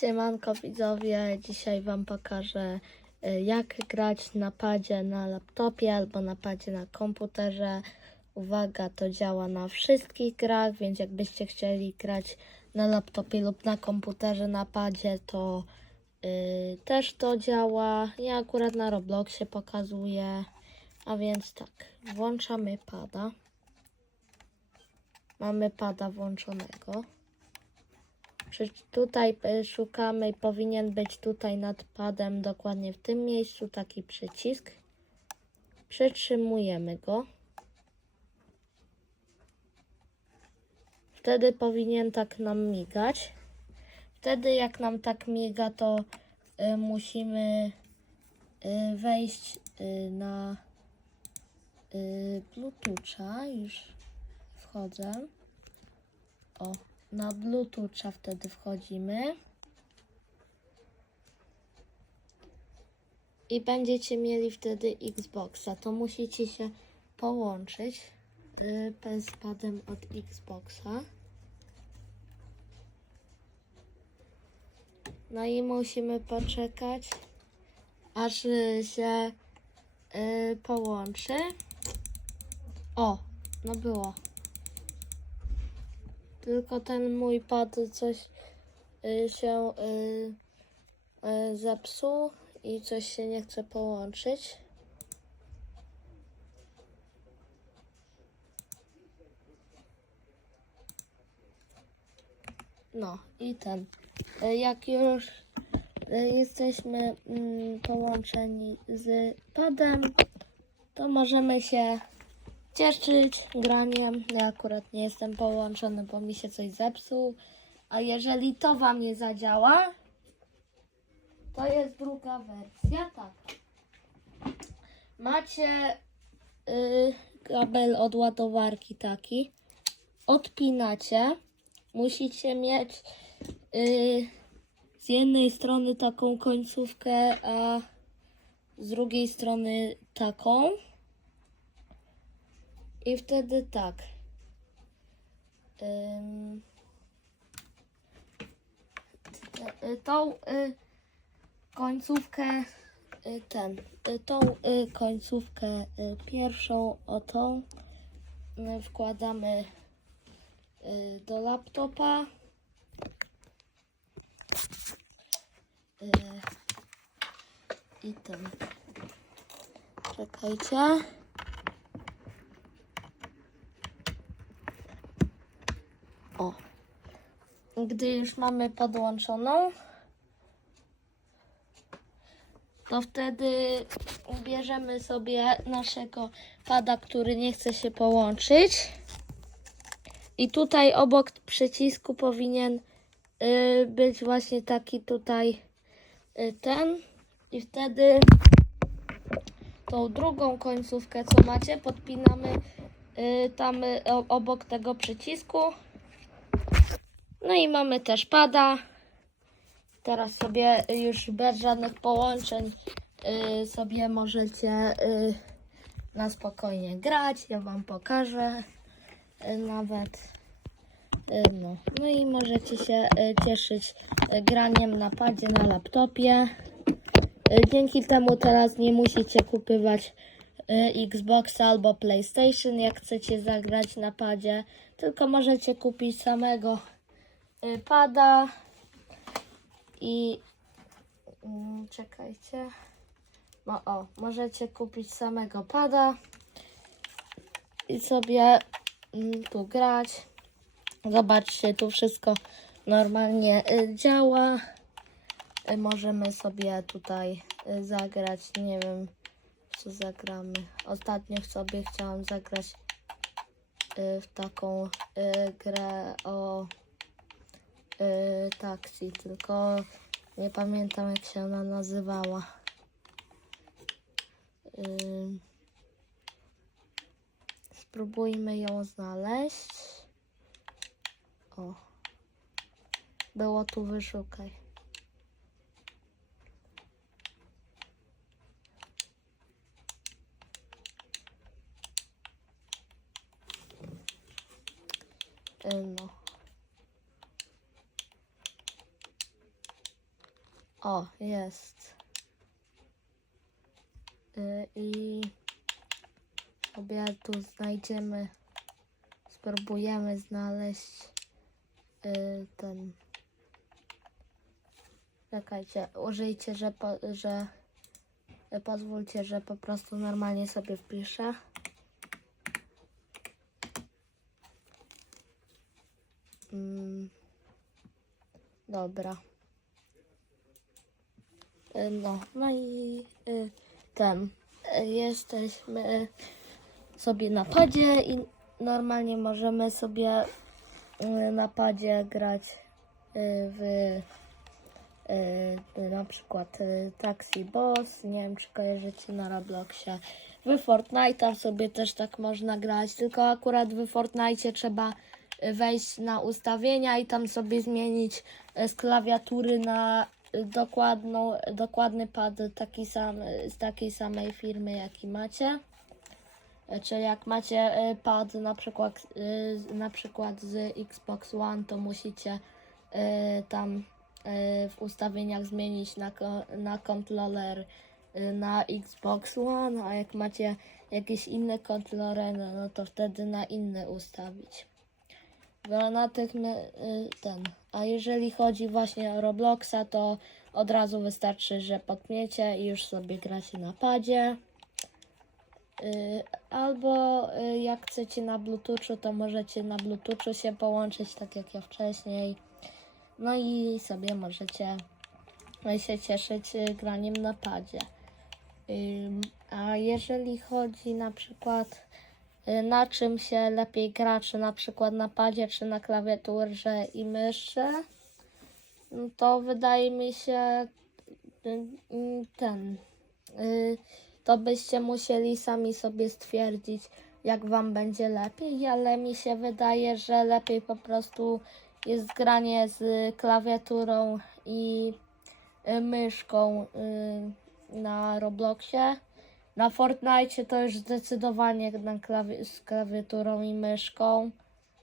Siemanko widzowie, dzisiaj Wam pokażę y, jak grać na padzie na laptopie albo na padzie na komputerze. Uwaga, to działa na wszystkich grach, więc jakbyście chcieli grać na laptopie lub na komputerze na padzie, to y, też to działa. Ja akurat na Robloxie pokazuję, a więc tak, włączamy pada. Mamy pada włączonego. Tutaj y, szukamy, powinien być tutaj nad padem, dokładnie w tym miejscu taki przycisk. Przytrzymujemy go. Wtedy powinien tak nam migać. Wtedy jak nam tak miga, to y, musimy y, wejść y, na y, Bluetootha. Już wchodzę. O, na Bluetootha wtedy wchodzimy. I będziecie mieli wtedy Xboxa. To musicie się połączyć y, PS-padem od Xboxa. No i musimy poczekać, aż się y, połączy. O, no było. Tylko ten mój pad coś y, się y, y, zepsuł i coś się nie chce połączyć. No i ten. Jak już jesteśmy mm, połączeni z padem, to możemy się cieszyć graniem. Ja akurat nie jestem połączony, bo mi się coś zepsuł. A jeżeli to Wam nie zadziała, to jest druga wersja. Tak. Macie y, kabel od ładowarki taki. Odpinacie. Musicie mieć y, z jednej strony taką końcówkę, a z drugiej strony taką. I wtedy tak. Ym, y, tą y, końcówkę, y, ten, y, tą y, końcówkę y, pierwszą, o tą, y, wkładamy y, do laptopa. Y, I ten. Czekajcie. O. Gdy już mamy podłączoną, to wtedy bierzemy sobie naszego pada, który nie chce się połączyć. I tutaj obok przycisku powinien y, być właśnie taki tutaj y, ten. I wtedy tą drugą końcówkę, co macie, podpinamy y, tam y, obok tego przycisku. No i mamy też pada. Teraz sobie już bez żadnych połączeń y, sobie możecie y, na spokojnie grać. Ja Wam pokażę y, nawet. Y, no. no i możecie się y, cieszyć y, graniem na padzie na laptopie. Y, Dzięki temu teraz nie musicie kupywać y, Xboxa albo PlayStation, jak chcecie zagrać na padzie, tylko możecie kupić samego pada i mm, czekajcie. No o, możecie kupić samego pada i sobie mm, tu grać. Zobaczcie, tu wszystko normalnie y, działa. Y, Możemy sobie tutaj y, zagrać, nie wiem co zagramy. Ostatnio sobie chciałam zagrać y, w taką y, grę o y, taksi, tylko nie pamiętam jak się ona nazywała. Ym, spróbujmy ją znaleźć. O. Było tu wyszukaj. Y, No. O, jest. Y, I sobie tu znajdziemy, spróbujemy znaleźć y, ten. Czekajcie, użyjcie, że, po, że y, pozwólcie, że po prostu normalnie sobie wpiszę. Mm, dobra. Y, No, no i y, ten. y, Jesteśmy sobie na padzie i normalnie możemy sobie na padzie grać w na przykład Taxi Boss, nie wiem czy kojarzycie na Robloxie. W Fortnite'a sobie też tak można grać, tylko akurat w Fortnite trzeba wejść na ustawienia i tam sobie zmienić z klawiatury na dokładną, dokładny pad taki sam, z takiej samej firmy jaki macie. Czyli jak macie y, pad na przykład, y, na przykład z Xbox One, to musicie y, tam w ustawieniach zmienić na, na kontroler na Xbox One, a jak macie jakieś inne kontrolery, no, no to wtedy na inny ustawić. Bo na tych ten. A jeżeli chodzi właśnie o Robloxa, to od razu wystarczy, że podmiecie i już sobie gracie na padzie. Y, Albo y, jak chcecie na Bluetoothu, to możecie na Bluetoothu się połączyć, tak jak ja wcześniej. No i sobie możecie się cieszyć y, graniem na padzie. A jeżeli chodzi na przykład na czym się lepiej gra, czy na przykład na padzie, czy na klawiaturze i myszy, no to wydaje mi się y, y, ten. y, To byście musieli sami sobie stwierdzić, jak wam będzie lepiej, ale mi się wydaje, że lepiej po prostu jest granie z klawiaturą i y, myszką y, na Robloxie. Na Fortnite to już zdecydowanie na klawi- z klawiaturą i myszką.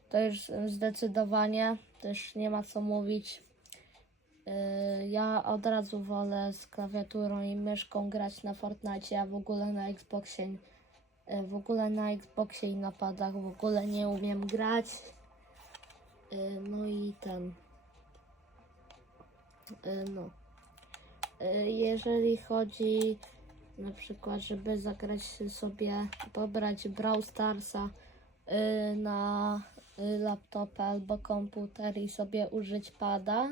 To już zdecydowanie, też nie ma co mówić. Y, Ja od razu wolę z klawiaturą i myszką grać na Fortnite, a w ogóle na Xboxie, y, w ogóle na Xboxie i na padach w ogóle nie umiem grać. Y, No i ten. No. Jeżeli chodzi na przykład, żeby zagrać sobie, pobrać Brawl Starsa y, na y, laptopa albo komputer i sobie użyć pada.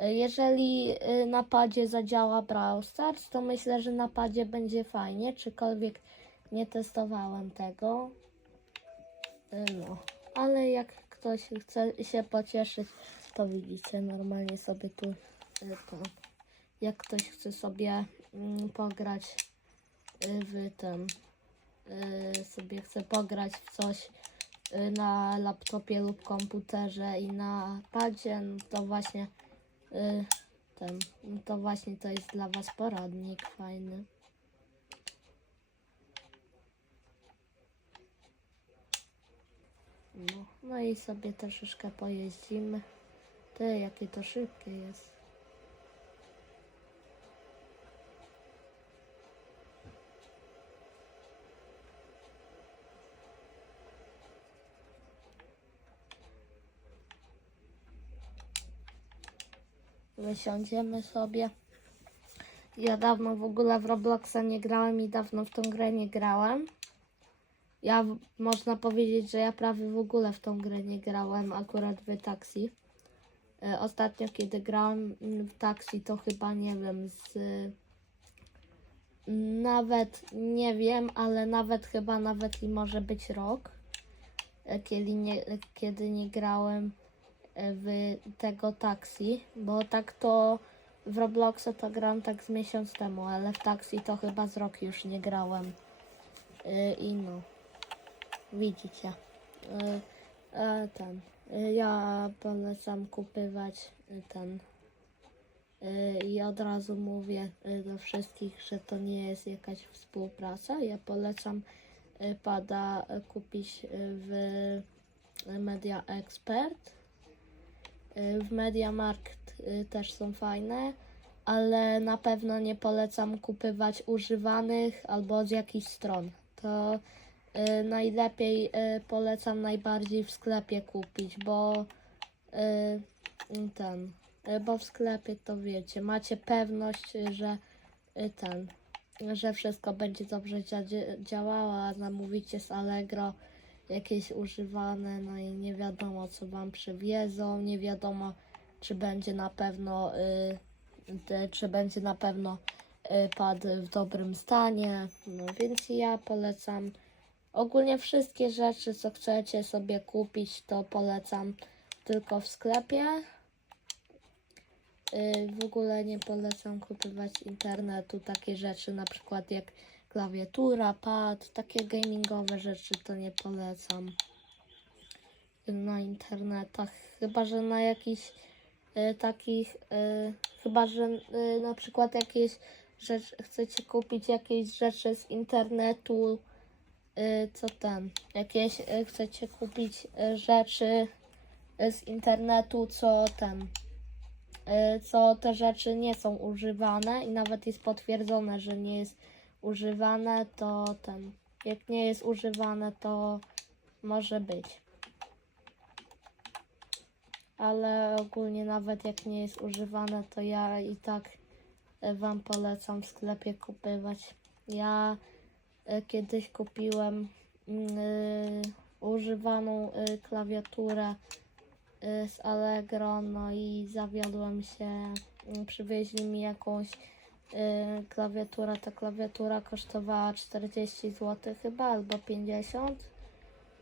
Y, Jeżeli y, na padzie zadziała Brawl Stars, to myślę, że na padzie będzie fajnie, czykolwiek nie testowałem tego. Y, No, ale jak ktoś chce się pocieszyć, to widzicie, normalnie sobie tu jak ktoś chce sobie pograć y, w tym, sobie chce pograć w coś y, na laptopie lub komputerze i na padzie, no to właśnie y, ten, no to właśnie to jest dla Was poradnik fajny. No, no i sobie troszeczkę pojeździmy. Ty, jakie to szybkie jest. Wysiądziemy sobie. Ja dawno w ogóle w Robloxa nie grałem i dawno w tą grę nie grałem. Ja można powiedzieć, że ja prawie w ogóle w tą grę nie grałem, akurat w taksi. E, Ostatnio, kiedy grałem w taksi, to chyba nie wiem, z. Nawet nie wiem, ale nawet chyba nawet i może być rok, e, kiedy nie, kiedy nie grałem w tego taksi, bo tak to w Robloxa to grałem tak z miesiąc temu, ale w taksi to chyba z rok już nie grałem. E, I no, widzicie. E, e, ten. E, Ja polecam kupywać e, ten. E, I od razu mówię e, do wszystkich, że to nie jest jakaś współpraca. Ja polecam e, pada e, kupić e, w Media Expert. Y, W Mediamarkt y, też są fajne. ale na pewno nie polecam kupywać używanych albo z jakichś stron. To y, najlepiej polecam najbardziej w sklepie kupić, bo ten, bo w sklepie to wiecie, macie pewność, że ten, że wszystko będzie dobrze dzia- działało, a zamówicie z Allegro jakieś używane, no i nie wiadomo co wam przywiezą, nie wiadomo czy będzie na pewno y, czy będzie na pewno y, pad w dobrym stanie. No więc ja polecam ogólnie wszystkie rzeczy, co chcecie sobie kupić, to polecam tylko w sklepie. Y, W ogóle nie polecam kupować internetu takie rzeczy, na przykład jak klawiatura, pad, takie gamingowe rzeczy to nie polecam. Na internetach, chyba że na jakichś y, takich, y, chyba że y, na przykład jakieś rzecz, chcecie kupić jakieś rzeczy z internetu, y, co ten, jakieś y, chcecie kupić y, rzeczy z internetu, co ten, y, co te rzeczy nie są używane i nawet jest potwierdzone, że nie jest używane, to ten, jak nie jest używane, to może być ale ogólnie nawet jak nie jest używane, to ja i tak e, Wam polecam w sklepie kupywać. Ja e, kiedyś kupiłem mm, y, używaną y, klawiaturę y, z Allegro, no i zawiodłem się. Mm, Przywieźli mi jakąś y, klawiaturę. Ta klawiatura kosztowała 40 zł chyba, albo 50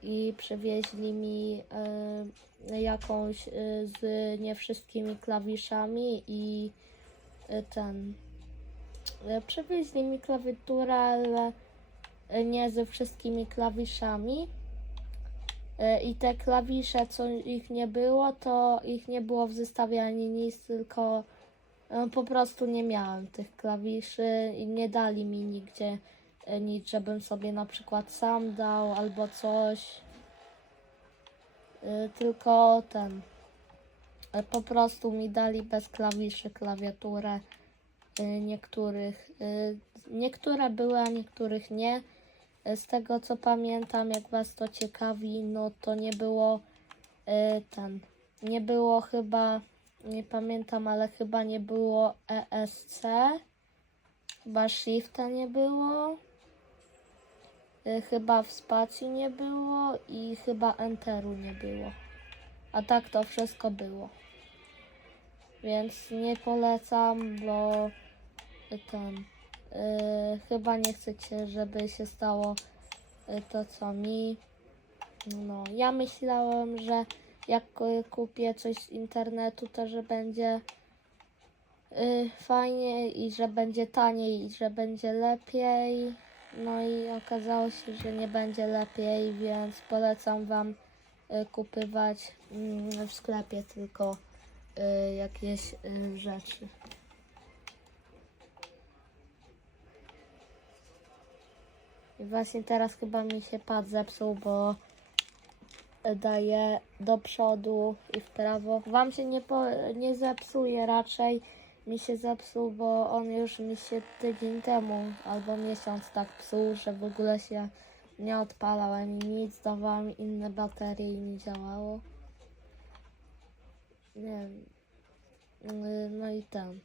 i przywieźli mi y, jakąś y, z nie wszystkimi klawiszami i ten przywieźli mi klawiaturę, ale nie ze wszystkimi klawiszami. I te klawisze, co ich nie było, to ich nie było w zestawie ani nic, tylko po prostu nie miałem tych klawiszy i nie dali mi nigdzie y, nic, żebym sobie na przykład sam dał albo coś. Y, Tylko ten. Po prostu mi dali bez klawiszy klawiaturę niektórych. Niektóre były, a niektórych nie. Z tego co pamiętam, jak was to ciekawi, no to nie było ten. Nie było chyba, nie pamiętam, ale chyba nie było ESC. Chyba shifta nie było. Y, Chyba w spacji nie było i chyba enteru nie było. A tak to wszystko było. Więc nie polecam, bo ten y, chyba nie chcecie, żeby się stało y, to co mi. No, ja myślałem, że jak kupię coś z internetu, to że będzie y, fajnie i że będzie taniej i że będzie lepiej. No i okazało się, że nie będzie lepiej, więc polecam Wam y, kupywać mm, w sklepie tylko y, jakieś y, rzeczy. I właśnie teraz chyba mi się pad zepsuł, bo daje do przodu i w prawo. Wam się nie, po, nie zepsuje raczej. Mi się zepsuł, bo on już mi się tydzień temu albo miesiąc tak psuł, że w ogóle się nie odpalał ani nic. Dawałam inne baterie i nie działało. Nie wiem. No i ten.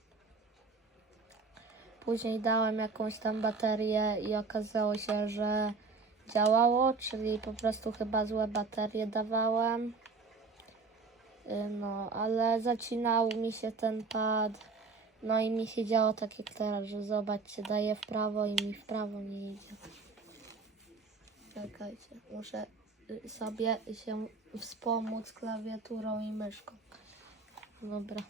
Później dałem jakąś tam baterię i okazało się, że działało, czyli po prostu chyba złe baterie dawałem. Y, No, ale zacinał mi się ten pad. No i mi się działo tak jak teraz, że zobaczcie, daje w prawo i mi w prawo nie idzie. Czekajcie, muszę y, sobie się wspomóc klawiaturą i myszką. Dobra.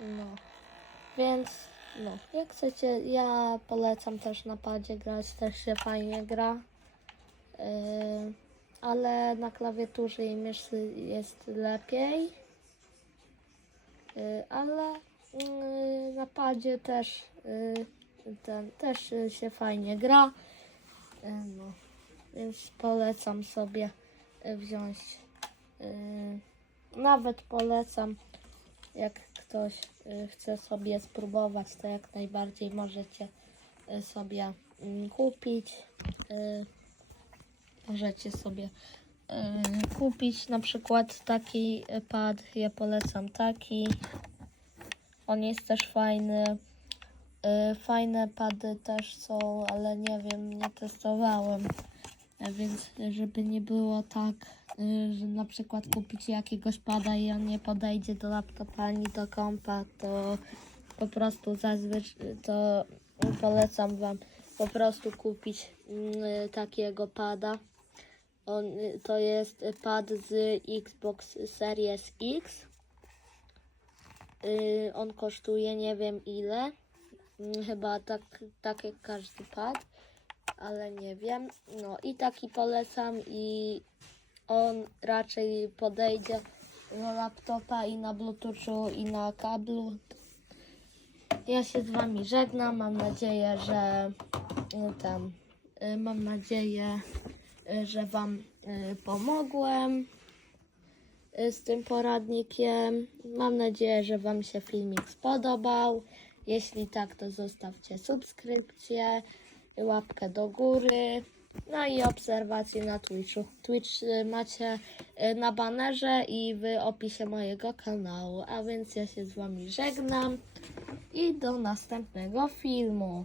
No. Więc no, jak chcecie, ja polecam też na padzie grać, też się fajnie gra. Yy, ale na klawiaturze i myszy jest lepiej. Yy, ale yy, na padzie też, yy, ten, też się fajnie gra. Yy, no, więc polecam sobie yy, wziąć yy, Nawet polecam, jak ktoś y, chce sobie spróbować, to jak najbardziej możecie y, sobie mm, kupić. Y, Możecie sobie kupić na przykład taki pad. Ja polecam taki. On jest też fajny. Fajne pady też są, ale nie wiem, nie testowałem. E, Więc y, żeby nie było tak, y, że na przykład kupicie jakiegoś pada i on nie podejdzie do laptopa ani do kompa, to po prostu zazwyczaj to polecam Wam po prostu kupić mm, takiego pada. On, to jest pad z Xbox Series X. On kosztuje nie wiem ile. Mm, Chyba tak, tak jak każdy pad, ale nie wiem. No i taki polecam i on raczej podejdzie do laptopa i na bluetoothu i na kablu. Ja się z wami żegnam. Mam nadzieję, że y, tam y, mam nadzieję, y, że wam pomogłem z tym poradnikiem. Mam nadzieję, że Wam się filmik spodobał. Jeśli tak, to zostawcie subskrypcję, łapkę do góry. No i obserwacje na Twitchu. Twitch y, macie y, na banerze i w opisie mojego kanału. A więc ja się z Wami żegnam i do następnego filmu.